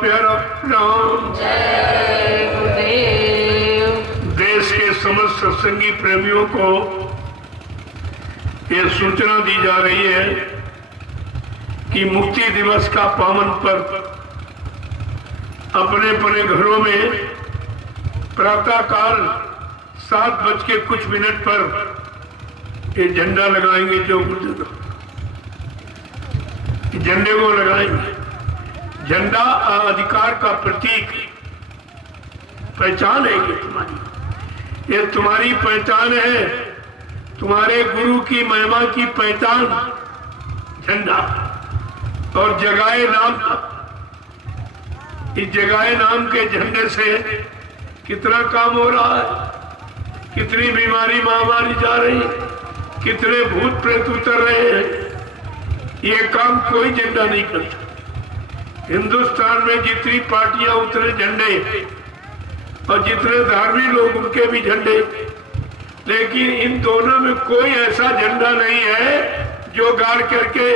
प्यारा राम। जय गुरुदेव। देश के समस्त सत्संगी प्रेमियों को यह सूचना दी जा रही है कि मुक्ति दिवस का पावन पर्व अपने अपने घरों में प्रातःकाल 7:00 पर ये झंडा लगाएंगे। जो झंडे को लगाएंगे। झंडा अधिकार का प्रतीक, पहचान है ये तुम्हारी, ये तुम्हारी पहचान है, तुम्हारे गुरु की महिमा की पहचान झंडा। और जगाए नाम, इस जगाए नाम के झंडे से कितना काम हो रहा है, कितनी बीमारी महामारी जा रही है, कितने भूत प्रेत उतर रहे हैं। ये काम कोई झंडा नहीं करता। हिंदुस्तान में जितनी पार्टियां उतरे झंडे और जितने धार्मिक लोग उनके भी झंडे, लेकिन इन दोनों में कोई ऐसा झंडा नहीं है जो गाड़ करके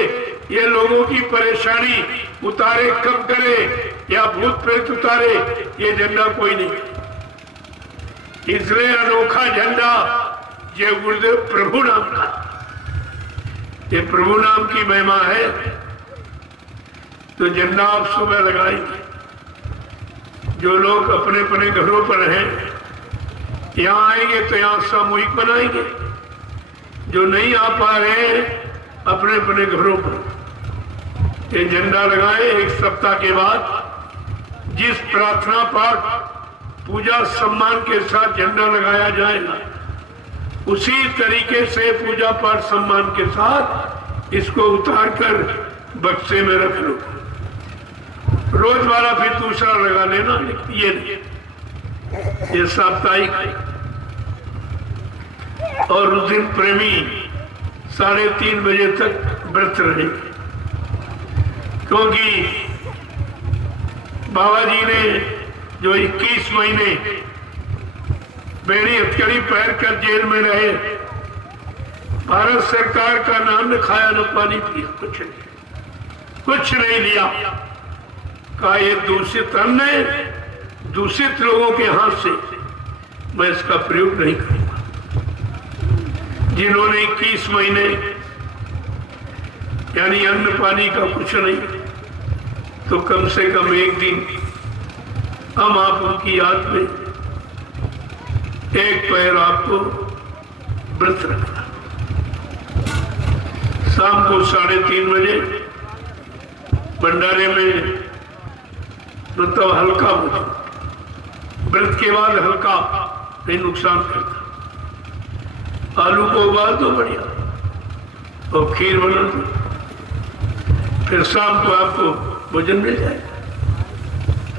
ये लोगों की परेशानी उतारे, कम करे या भूत प्रेत उतारे। ये झंडा कोई नहीं। इसलिए अनोखा झंडा ये गुरुदेव प्रभु नाम का, ये प्रभु नाम की महिमा है। तो झंडा आप सुबह लगाएंगे। जो लोग अपने अपने घरों पर हैं, यहाँ आएंगे तो यहाँ सामूहिक बनाएंगे। जो नहीं आ पा रहे हैं अपने अपने घरों पर ये झंडा लगाए। एक सप्ताह के बाद जिस प्रार्थना पाठ पूजा सम्मान के साथ झंडा लगाया जाएगा, उसी तरीके से पूजा पाठ सम्मान के साथ इसको उतार कर बक्से में रख लो। रोज वाला फिर दूसरा लगा लेना, ये साप्ताहिक। और उस दिन प्रेमी 3:30 बजे तक व्रत रहे, क्योंकि बाबा जी ने जो 21 महीने बेड़ी हथकड़ी पहन कर जेल में रहे, भारत सरकार का नाम न खाया न पानी पिया, कुछ नहीं लिया। कहा ये दूषित अन्न, दूषित लोगों के हाथ से मैं इसका प्रयोग नहीं करूंगा। जिन्होंने 21 महीने यानी अन्न पानी का कुछ नहीं, तो कम से कम एक दिन हम आप उनकी याद में एक पैर आपको व्रत रखना। शाम को 3:30 बजे भंडारे में मतलब हल्का भोजन, व्रत के बाद हल्का नहीं नुकसान करता। आलू को उबाल दो बढ़िया और खीर बना दो, फिर शाम को आपको भोजन मिल जाएगा।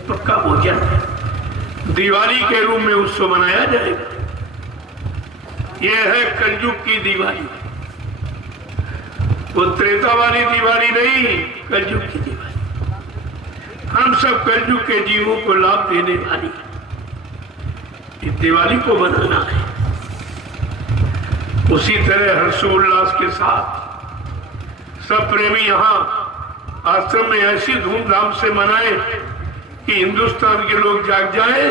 पक्का भोजन है। दिवाली के रूप में उत्सव मनाया जाएगा। यह है कलयुग की दिवाली। वो त्रेता वाली दिवाली नहीं, कलयुग की दिवाली। हम सब कलयुग के जीवों को लाभ देने वाली इस दिवाली को मनाना है। उसी तरह हर्षोल्लास के साथ सब प्रेमी यहाँ आश्रम में ऐसी धूमधाम से मनाए कि हिंदुस्तान के लोग जाग जाए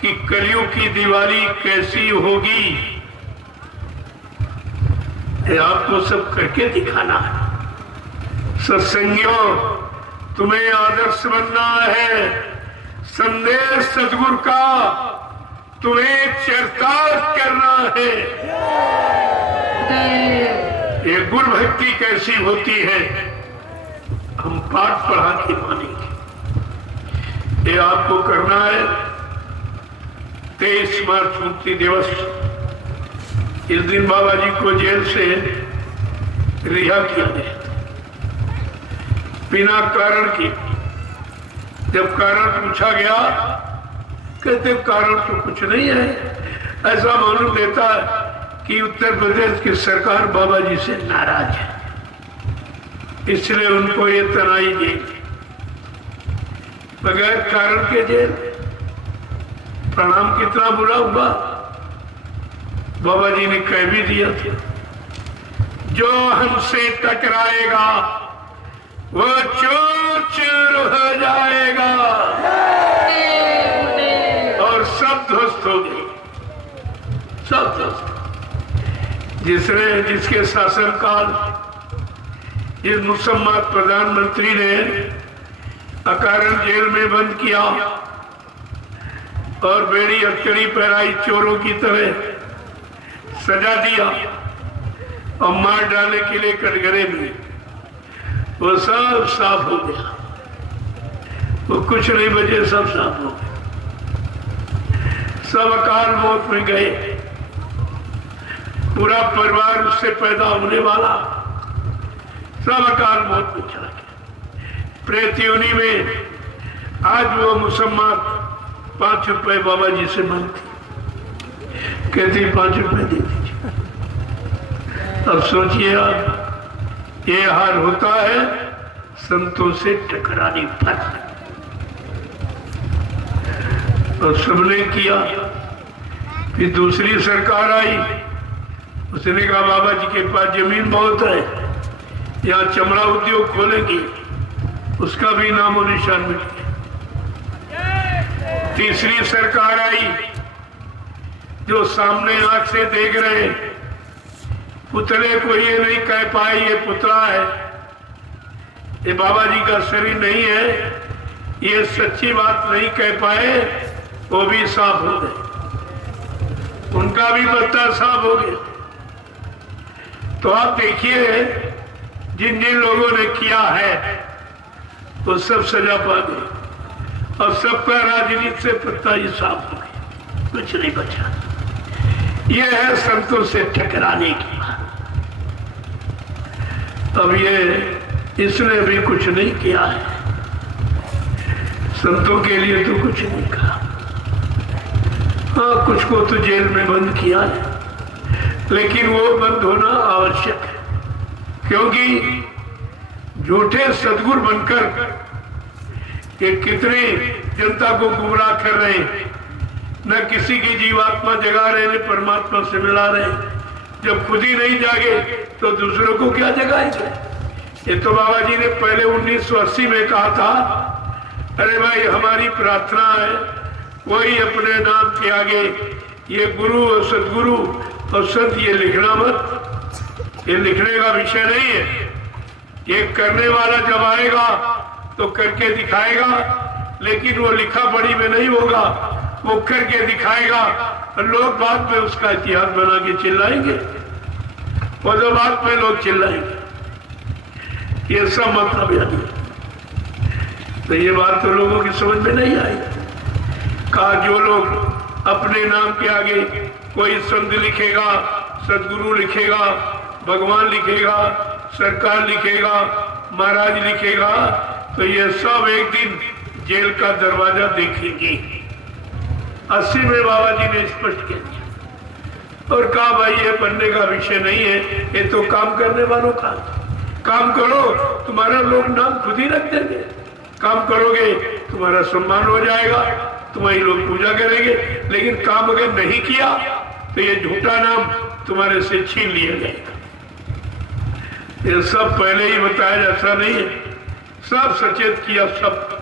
कि कलयुग की दिवाली कैसी होगी। ये आपको सब करके दिखाना है। सत्संगियों, तुम्हें आदर्श बनना है। संदेश सदगुरु का तुम्हें चरितार्थ करना है। ये गुरु भक्ति कैसी होती है हम पाठ पढ़ा के मानेंगे। ये आपको करना है। 23 मार्च मुक्ति दिवस, इस दिन बाबा जी को जेल से रिहा किया गया बिना कारण के। जब कारण पूछा गया, कहते कारण तो कुछ नहीं है। ऐसा मालूम देता है कि उत्तर प्रदेश की सरकार बाबा जी से नाराज है, इसलिए उनको ये तनाई जेल, बगैर कारण के जेल। प्रणाम कितना बुरा हुआ। बाबा जी ने कह भी दिया था, जो हमसे टकराएगा वो चूर चूर हो जाएगा और सब ध्वस्त हो गए, सब ध्वस्त। जिसके शासनकाल इस मुसम्मत प्रधानमंत्री ने अकारण जेल में बंद किया और बेड़ी अटकड़ी पहराई, चोरों की तरह सजा दिया और मार डालने के लिए कटघरे में, वो सब साफ हो गया, वो कुछ नहीं बचे, सब साफ हो गए, सब अकाल मौत में गए। पूरा परिवार उससे पैदा होने वाला सब अकाल मौत में चला गया। प्रेत योनि में आज वो मुसम्मत 5 रुपए बाबा जी से मांगती, कहती 5 रुपए दे दीजिए। अब सोचिए आप, ये हाल होता है संतों से टकराने पर। और सबने किया। फिर दूसरी सरकार आई, उसने कहा बाबा जी के पास जमीन बहुत है, यहाँ चमड़ा उद्योग खोलेंगे, उसका भी नामो निशान मिट गया। तीसरी सरकार आई जो सामने आंख से देख रहे हैं, पुतले को ये नहीं कह पाए ये पुतला है, ये बाबा जी का शरीर नहीं है, ये सच्ची बात नहीं कह पाए, वो भी साफ हो गए, उनका भी पत्ता साफ हो गया। तो आप देखिए जिन जिन लोगों ने किया है वो सब सजा पा गए और सबका राजनीति से पत्ता ही साफ हो गया, कुछ नहीं बचा। ये है संतों से टकराने की बात। अब ये इसने भी कुछ नहीं किया है, संतों के लिए तो कुछ नहीं कहा। हाँ, कुछ को तो जेल में बंद किया है, लेकिन वो बंद होना आवश्यक है, क्योंकि झूठे सदगुरु बनकर ये कितने जनता को गुमराह कर रहे हैं, न किसी की जीवात्मा जगा रहे हैं, परमात्मा से मिला रहे हैं। जब खुद ही नहीं जागे तो दूसरों को क्या जगाएंगे। ये तो बाबा जी ने पहले 1980 में कहा था, अरे भाई हमारी प्रार्थना है कोई अपने नाम के आगे ये गुरु और सदगुरु और संत ये लिखना मत, ये लिखने का विषय नहीं है। ये करने वाला जब आएगा तो करके दिखाएगा, लेकिन वो लिखा पढ़ी में नहीं होगा, वो करके दिखाएगा और लोग बाद में उसका इतिहास बना के चिल्लाएंगे, और जो बाद में लोग चिल्लाएंगे। ये सब मतलब यानी, तो ये बात तो लोगों की समझ में नहीं आई। कहा जो लोग अपने नाम के आगे कोई संत लिखेगा, सदगुरु लिखेगा, भगवान लिखेगा, सरकार लिखेगा, महाराज लिखेगा, तो ये सब एक दिन जेल का दरवाजा देखेंगे। 80 में बाबा जी ने स्पष्ट कह दिया और कहा भाई ये बनने का विषय नहीं है, ये तो काम करने वालों का। काम करो, तुम्हारा लोग नाम खुद ही रख देंगे। काम करोगे तुम्हारा सम्मान हो जाएगा, तुम्हारी लोग पूजा करेंगे, लेकिन काम अगर नहीं किया तो ये झूठा नाम तुम्हारे से छीन लिया जाएगा। ये सब पहले ही बताया, ऐसा नहीं है, सब सचेत किया, सब